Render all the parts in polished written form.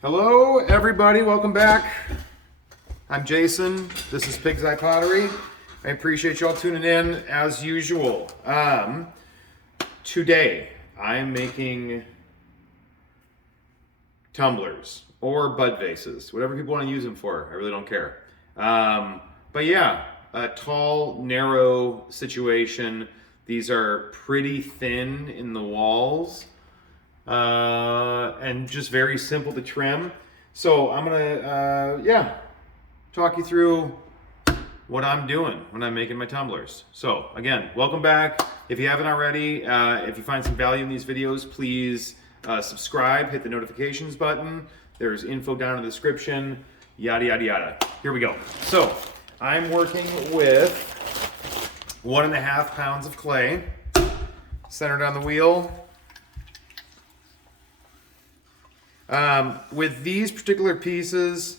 Hello, everybody. Welcome back. I'm Jason. This is Pig's Eye Pottery. I appreciate you all tuning in as usual. Today, I'm making tumblers or bud vases, whatever people want to use them for. I really don't care. But yeah, a tall, narrow situation. These are pretty thin in the walls. And just very simple to trim. So I'm gonna, talk you through what I'm doing when I'm making my tumblers. So again, welcome back. If you haven't already, if you find some value in these videos, please subscribe, hit the notifications button. There's info down in the description, yada, yada, yada. Here we go. So I'm working with 1.5 pounds of clay centered on the wheel. With these particular pieces,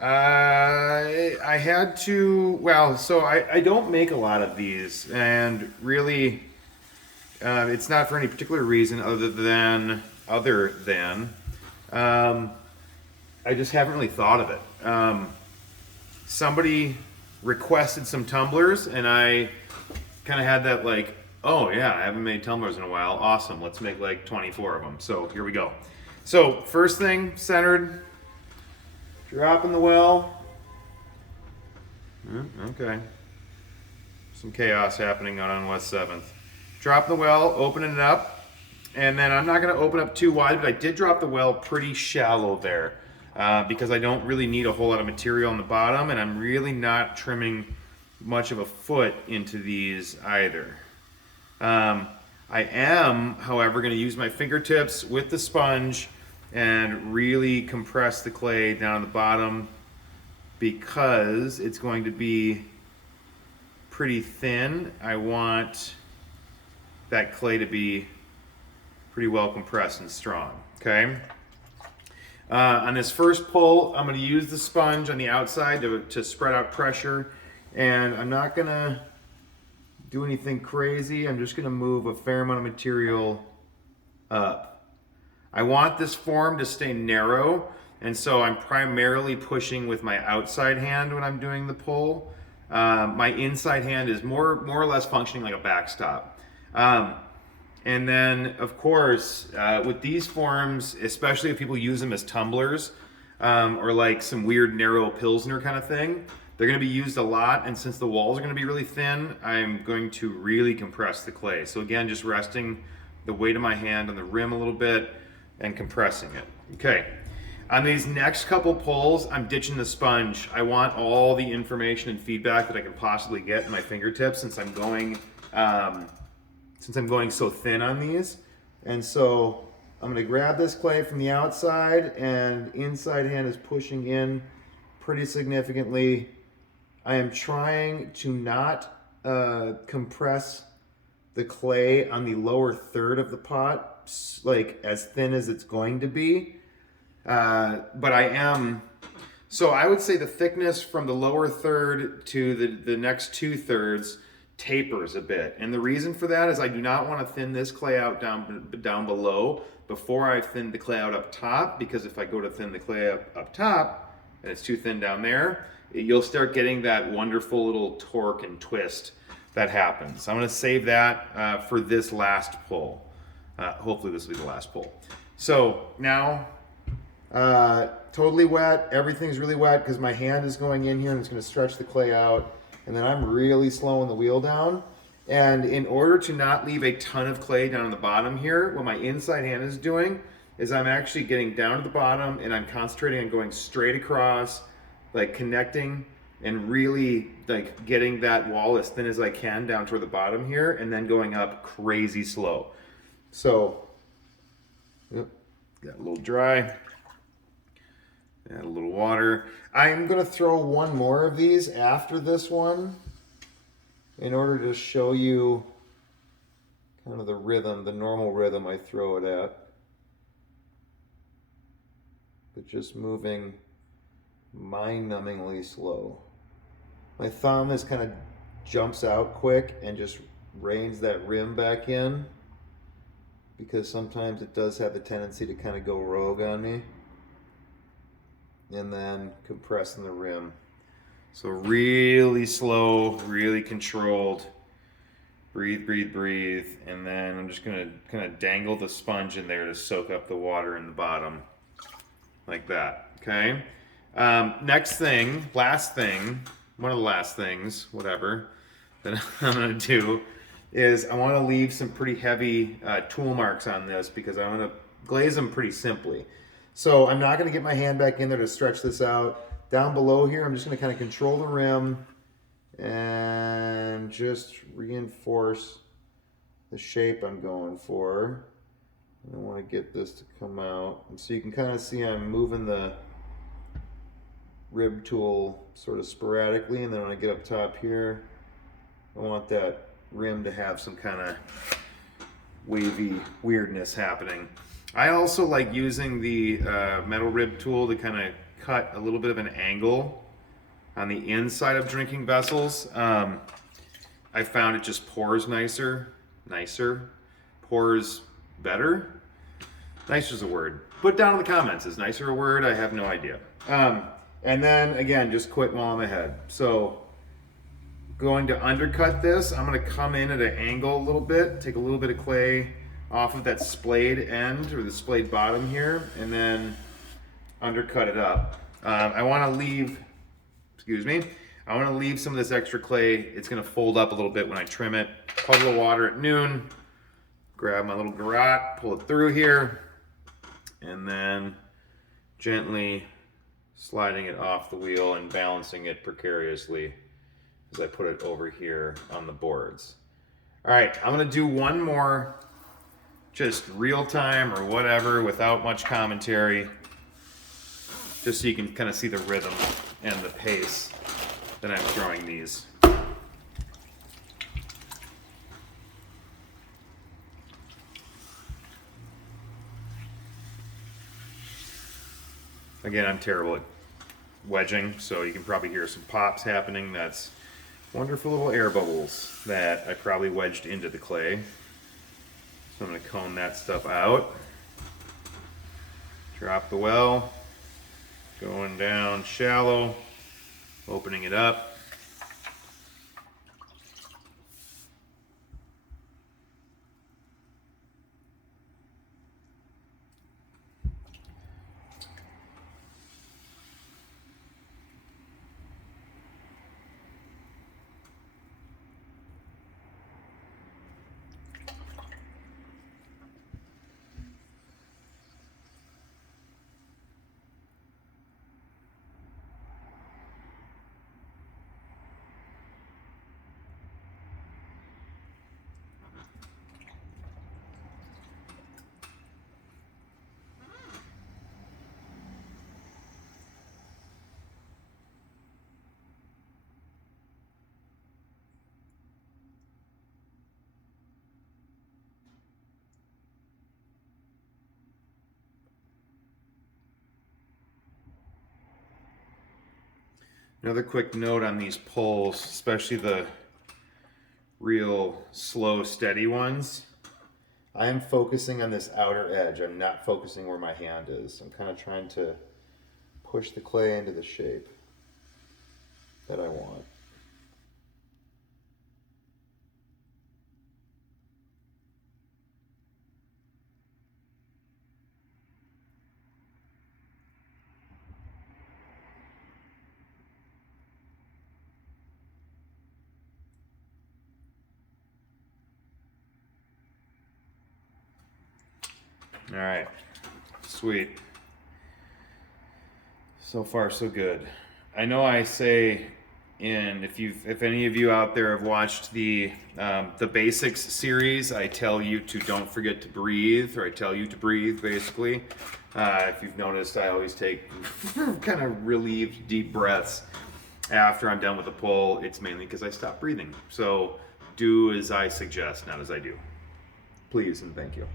I had to, so I don't make a lot of these, and really, it's not for any particular reason other than, I just haven't really thought of it. Somebody requested some tumblers, and I kind of had that like, oh yeah, I haven't made tumblers in a while. Awesome, let's make like 24 of them. So here we go. So first thing, centered, drop in the well. Okay, some chaos happening on West 7th. Drop in the well, opening it up, and then I'm not going to open up too wide, but I did drop the well pretty shallow there because I don't really need a whole lot of material on the bottom, and I'm really not trimming much of a foot into these either. I am, however, going to use my fingertips with the sponge and really compress the clay down on the bottom because it's going to be pretty thin. I want that clay to be pretty well compressed and strong, okay? On this first pull, I'm going to use the sponge on the outside to spread out pressure, and I'm not going to do anything crazy. I'm just going to move a fair amount of material up. I want this form to stay narrow, and so I'm primarily pushing with my outside hand when I'm doing the pull. My inside hand is more or less functioning like a backstop. And then, of course, with these forms, especially if people use them as tumblers or like some weird narrow Pilsner kind of thing, they're going to be used a lot, and since the walls are going to be really thin, I'm going to really compress the clay. So again, just resting the weight of my hand on the rim a little bit and compressing it. Okay, on these next couple pulls, I'm ditching the sponge. I want all the information and feedback that I can possibly get in my fingertips since I'm going so thin on these. And so I'm going to grab this clay from the outside, and inside hand is pushing in pretty significantly. I am trying to not compress the clay on the lower third of the pot, like as thin as it's going to be. But I am, so I would say the thickness from the lower third to the next 2/3 tapers a bit. And the reason for that is I do not want to thin this clay out down below before I thin the clay out up top, because if I go to thin the clay up top and it's too thin down there, you'll start getting that wonderful little torque and twist that happens. I'm going to save that for this last pull. Hopefully this will be the last pull. So now, totally wet. Everything's really wet because my hand is going in here and it's going to stretch the clay out. And then I'm really slowing the wheel down. And in order to not leave a ton of clay down on the bottom here, what my inside hand is doing is I'm actually getting down to the bottom and I'm concentrating on going straight across, like connecting and really like getting that wall as thin as I can down toward the bottom here, and then going up crazy slow. So, got a little dry, add a little water. I'm gonna throw one more of these after this one in order to show you kind of the rhythm, the normal rhythm I throw it at. But just moving mind-numbingly slow. My thumb is kind of jumps out quick and just reins that rim back in, because sometimes it does have the tendency to kind of go rogue on me. and then compressing the rim. So really slow, really controlled. Breathe, breathe, breathe. And then I'm just gonna kind of dangle the sponge in there to soak up the water in the bottom. Like that, okay? Next thing, last thing, one of the last things, whatever, that I'm gonna do is I wanna leave some pretty heavy tool marks on this because I'm gonna glaze them pretty simply. So I'm not gonna get my hand back in there to stretch this out. Down below here, I'm just gonna kind of control the rim and just reinforce the shape I'm going for. I want to get this to come out. And so you can kind of see I'm moving the rib tool sort of sporadically, and then when I get up top here, I want that rim to have some kind of wavy weirdness happening. I also like using the metal rib tool to kind of cut a little bit of an angle on the inside of drinking vessels. I found it just pours nicer, pours better. Nicer is a word. Put down in the comments, is nicer a word? I have no idea. And then again, just quit while I'm ahead. So going to undercut this, I'm gonna come in at an angle a little bit, take a little bit of clay off of that splayed end or the splayed bottom here, and then undercut it up. I wanna leave, I wanna leave some of this extra clay. It's gonna fold up a little bit when I trim it. Puddle of water at noon, grab my little garrote, pull it through here, and then gently sliding it off the wheel and balancing it precariously as I put it over here on the boards. All right, I'm gonna do one more, just real time or whatever, without much commentary, just so you can kind of see the rhythm and the pace that I'm throwing these. Again, I'm terrible at wedging, so you can probably hear some pops happening. That's wonderful little air bubbles that I probably wedged into the clay. So I'm going to cone that stuff out. Drop the well, going down shallow, opening it up. Another quick note on these poles, especially the real slow, steady ones. I am focusing on this outer edge. I'm not focusing where my hand is. I'm kind of trying to push the clay into the shape that I want. All right, sweet. So far, so good. I know I say, if any of you out there have watched the basics series, I tell you to don't forget to breathe, or I tell you to breathe, basically. If you've noticed, I always take kind of relieved deep breaths after I'm done with the pull. It's mainly because I stopped breathing. So do as I suggest, not as I do. Please and thank you.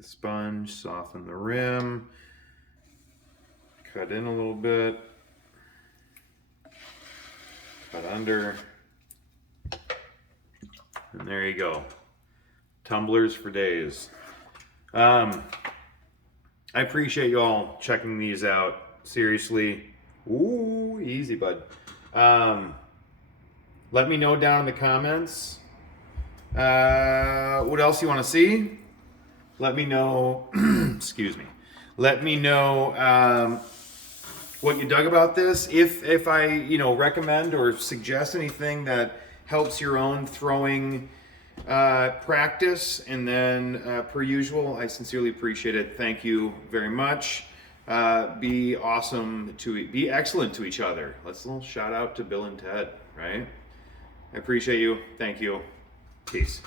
the sponge, soften the rim, cut in a little bit, cut under, and there you go. Tumblers for days. I appreciate you all checking these out. Seriously. Ooh, easy, bud. Let me know down in the comments what else you want to see. Let me know, excuse me. Let me know what you dug about this. If I, recommend or suggest anything that helps your own throwing practice, and then per usual, I sincerely appreciate it. Thank you very much. Be excellent to each other. Let's a little shout out to Bill and Ted, right? I appreciate you. Thank you. Peace.